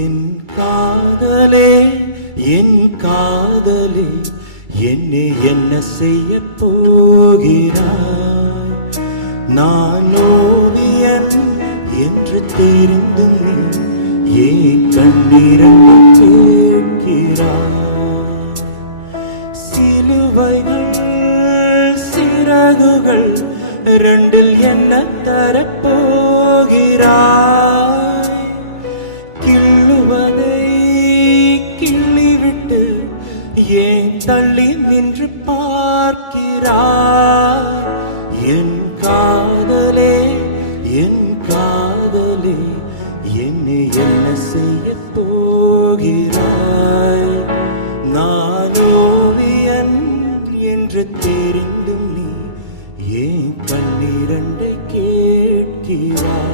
என் காதலே என் காதலே என்னை என்ன செய்ய போகிறாய்? நான் ஓவியன் என்று தெரிந்து நீ ஏன் கண்ணீரண்டு கேட்கிறாய்? சிலுவைகள் சிறகுகள் ரெண்டில் என்ன தரப்போகிறாய்? கிள்ளுவதை கிள்ளிவிட்டு ஏன் தள்ளி நின்று பார்க்கிறாய்? என் காதலே என் காதலே என்னை என்ன செய்ய போகிறாய்? நான் ஓவியன் என்று தெரிந்தும் நீ ஏன் கண்ணீரண்டை கேட்கிறாய்?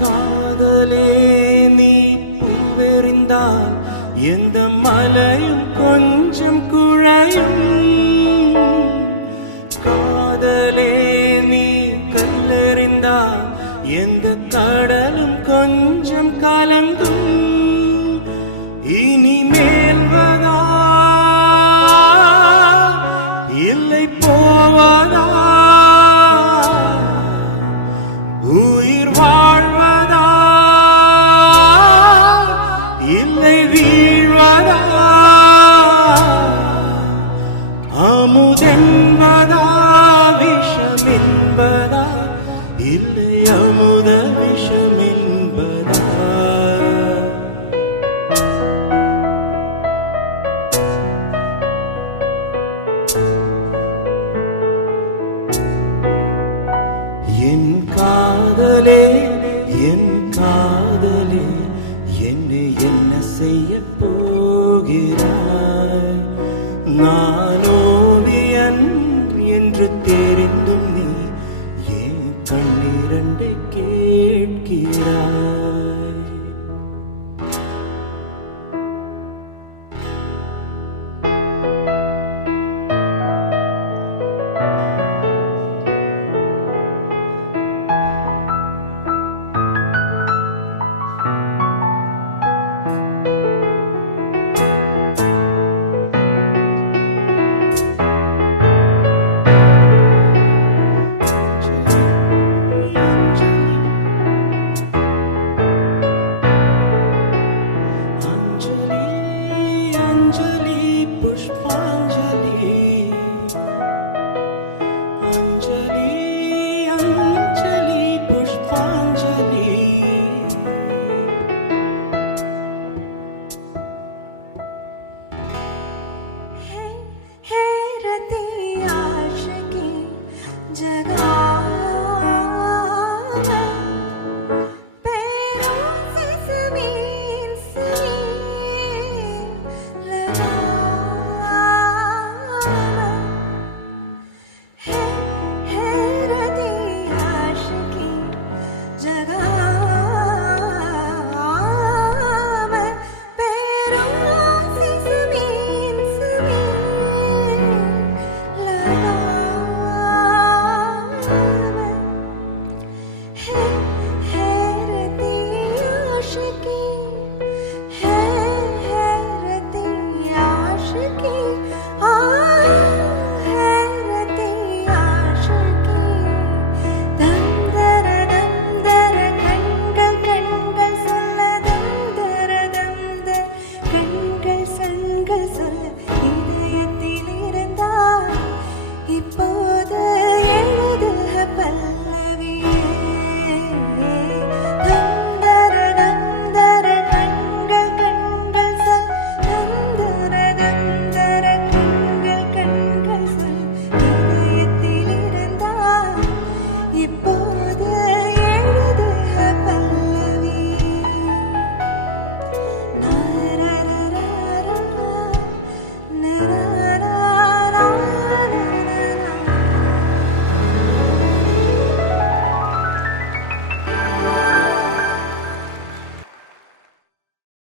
காதலே நீ பூவெறிந்தால் எந்த மலையும் கொஞ்சம் குழையும். காதலே நீ கல்லெறிந்தால் எந்த கடலும் கொஞ்சம் கலங்கும். இனிமேல் வதா இல்லை போவதா? உயிர் வாழ்வதா இல்லை வீழ்வதா? அமுதென்பதா விஷமென்பதா இல்லை அமுத விஷமென்பதா? என் காதலே என் காதலே என்னை என்ன செய்ய போகிறாய்? நான் ஓவியன் என்று தெரிந்தும்